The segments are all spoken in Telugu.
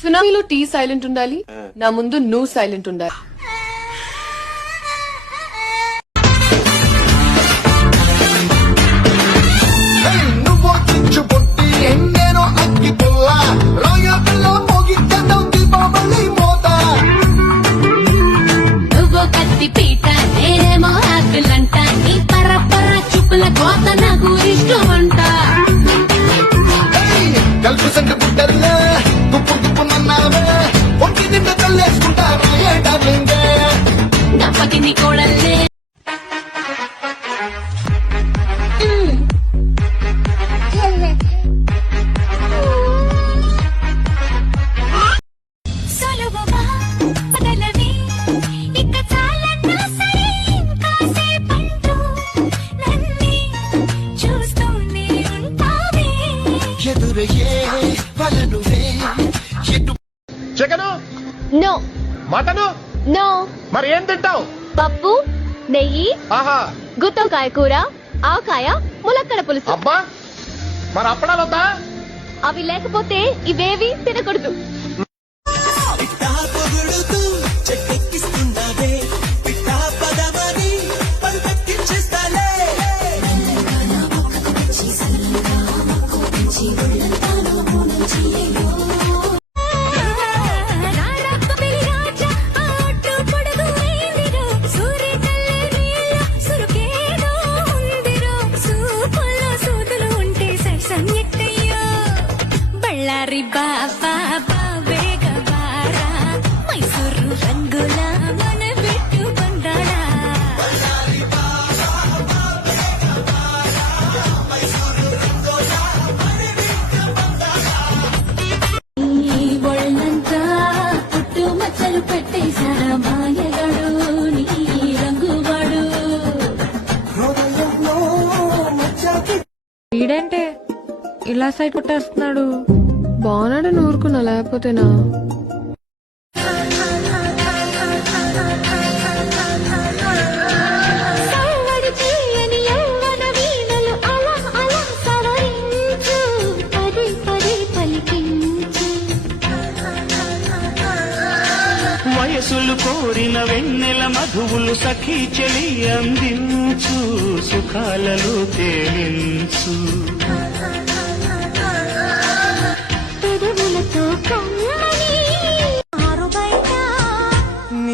సునామీలో టీ సైలెంట్ ఉండాలి, నా ముందు నువ్వు సైలెంట్ ఉండాలి. Chicken no, mutton no. మరి ఏం తింటావు? పప్పు, నెయ్యి, ఆహా, గుత్తొంకాయ కూర, ఆవకాయ, ములక్కడ పులుసు. అబ్బా, మరి అప్పడాలు వద్దా? అవి లేకపోతే ఇవేవి తినకూడదు. మైసూరు రంగుల మన పెట్టు బండాడా ఒళ్ళంతా పుట్టు మచ్చలు పెట్టేశాడా మాయగాడు నీ రంగువాడు. వీడంటే ఇలా సైడ్ కొట్టేస్తున్నాడు. బాగున్నాడని ఊరుకున్నా, లేకపోతేనా? వయసులు కోరిన వెన్నెల మధువులు సఖీ చెలి అందించు, సుఖాలలో తేలించు.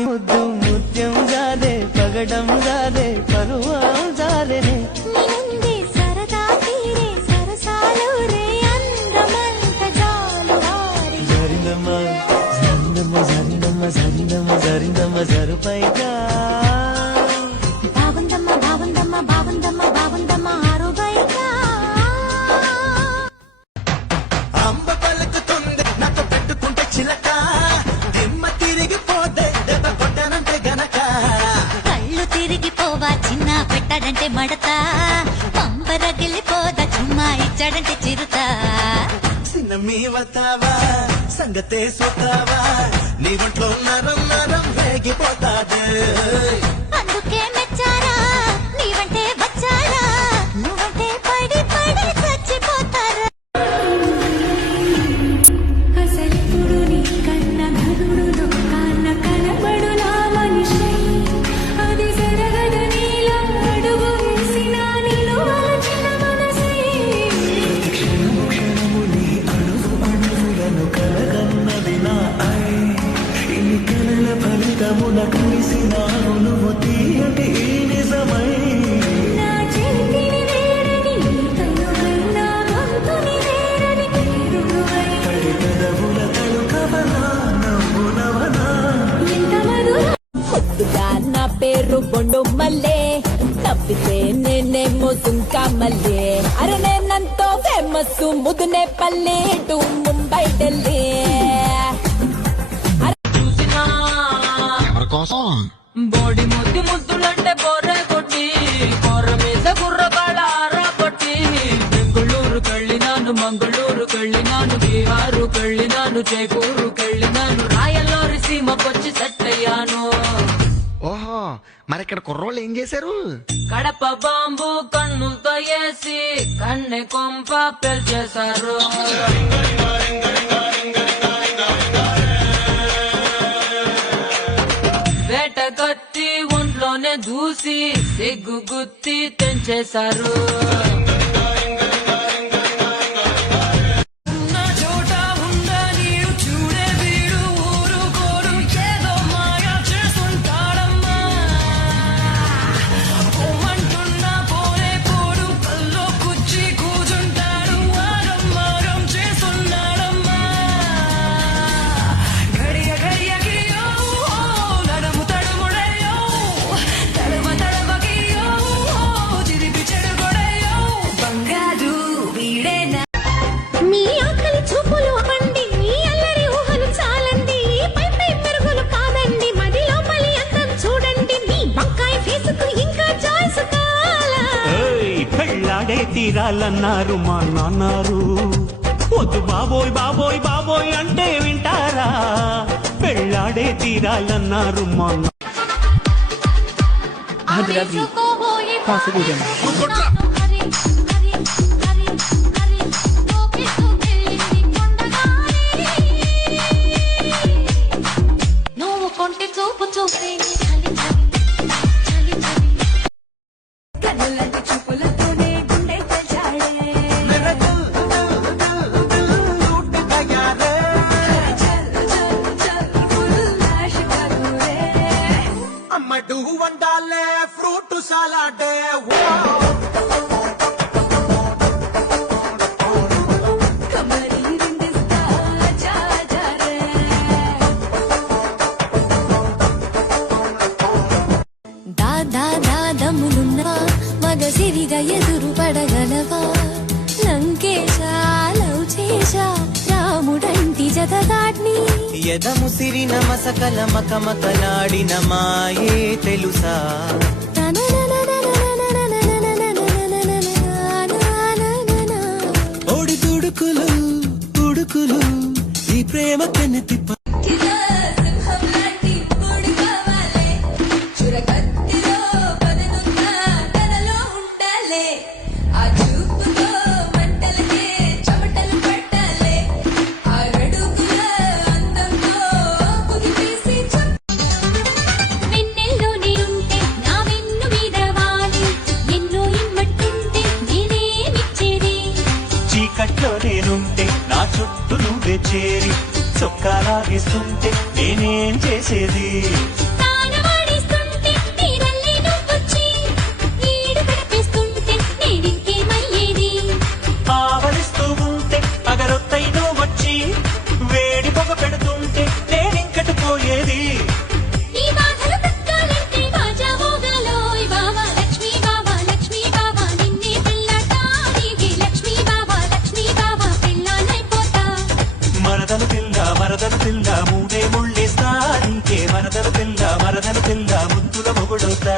ముద్దు ముత్యం జాదే, పగడం జాదే, పరువం జాదే. సరదా తీరే సరసాలు రే అందమంత జాలు వారి జరిదమ్మ జరిదమ్మ జరిదమ్మ జరిదమ్మ జరిదమ్మ జరుపైగా. బాగుందమ్మ బాగుందమ్మ బాగుందమ్మ బాగుందమ్మ ఆరు బయట. అంబ పలుకుతుంది నాకు పెట్టుకుంటే చిలక, దిమ్మ తిరిగిపోతే దెబ్బ కొట్టనంటే గనక. కళ్ళు తిరిగిపోవా చిన్న పెట్టాడంటే మడత, పంపరగిలిపోదా చుమ్మా ఇచ్చాడంటే చిరుత. చిన్న మీ వతావా సంగతే సోతావా, నీ ఒంట్లో నరం నరం వేగిపోతాదే. అందుకే మెచ్చారా నీవంటే వచ్చారా, నువ్వంటే పడి పడి చచ్చిపోతారా. అసలిప్పుడు నీ కన్న ఘనుడు కన్న కనబడులా మనిషి, అది జరగద నీలా అడుగు వేసిన నిలువలచిన మనసి. క్షణము క్షణము నీ అడుగు అడుగులను కలగన్నది నా ఐ, ఈ కలల ఫలితమున కలిసినాను నువ్వు తీయటి ఈ నిజమై. నా చేతిని వేరని నీ కన్నుకైనా గొంతుని వేరని పేరునువై. తడి పెదవుల తలుకవనా నవ్వునవనా. ఎంత మధురం ముద్దుగా నా పేరు బొండు మల్లే, తప్పితే నేనేమో సుంకా మల్లే. అరే నేనంతో ఫేమస్ ముదునే పల్లె టు ముంబై ఢిల్లీ. బోడి ముద్దు ముద్దులంటే బోర్ర కొట్టి, కొర్ర మీద గుర్ర బాళారా కొట్టి. బెంగుళూరు కళ్ళినాను, మంగళూరు కళ్ళినాను, బీహారు కళ్ళినాను, జైపూరు కళ్ళినాను, రాయల్లోరి సీమకొచ్చి సెట్ అయ్యాను. ఓహో, మరి ఇక్కడ కుర్రోళ్ళు ఏం చేశారు? కడప బాంబు కన్నులతో వేసి కన్నె కొంప పెల్చేశారు. కట్టి ఒంట్లోనే దూసి సిగ్గు గుత్తి తెంచేశారు. మీ ఆకలి చూపులు అవ్వండి, మీ అల్లరి ఊహలు చాలండి, పై పై మెరుగులు కాదండి, మది లోపలి అందం చూడండి, మీ బంకాయ ఫేసుకు ఇంకా చాయిస్ కావాలా? పెళ్ళాడే తీరాలన్నారు మా నాన్నారు, వద్దు బాబోయ్ బాబోయ్ బాబోయ్ అంటే వింటారా? పెళ్ళాడే తీరాలన్నారు మా ఆవేసుకోబోయే కాసుగూడెం. హరి హరి హరి హరి లోకిస్తూ వెళ్ళింది కొండగాలి. నువ్వు కొంటి చూపు చూస్తే చలి చలి చలి చలి కళ్ళంటి చూపులతోనే గుండె తెచ్చాడే. అమ్మడు వండాలే ఫ్రూట్ సలాడే దాదా దాదములున్నా మగసిరిగా ఎదురు పడగలవా? లంకేశా లవ్ చేశా రాముడంటి జతగాడ్ని ఎదముసిరిన మసకల మకమకలాడిన మాయే తెలుసా? ఓడి తుడుకులు ఉడుకులు ఈ ప్రేమ కన్నెత్తి వెన్నెల్లో నేనుంటే నా వెన్ను మీద వాలి, ఎన్నో ఇమ్మట్టుంటే నేనేమిచ్చేది? చీకట్లో నేనుంటే నా చుట్టూ నువ్వే చేరి చొక్కాలాగిస్తుంటే నేనేం చేసేది? తానవాడిస్తుంటే నీరల్లే నువ్వొచ్చి ఈడు గడిపేస్తుంటే నేనింకేమయ్యేది? ఆవలిస్తూ ఉంటే అగరొత్తైదో వచ్చి వేడి పొగ పెడుతుంటే నేనింకటి పోయేది? ఈ బాధలు తగ్గాలంటే బాజా మోగాలోయ్ బావా లక్ష్మీ బావా నిన్నే పిల్లటానికి లక్ష్మీ బావా పిల్లనైపోతా. మరదలు పిల్ల మూడే ముళ్ళేస్తా నీకే, మరదలు పిల్ల ముద్దుల మొగుడవుతా.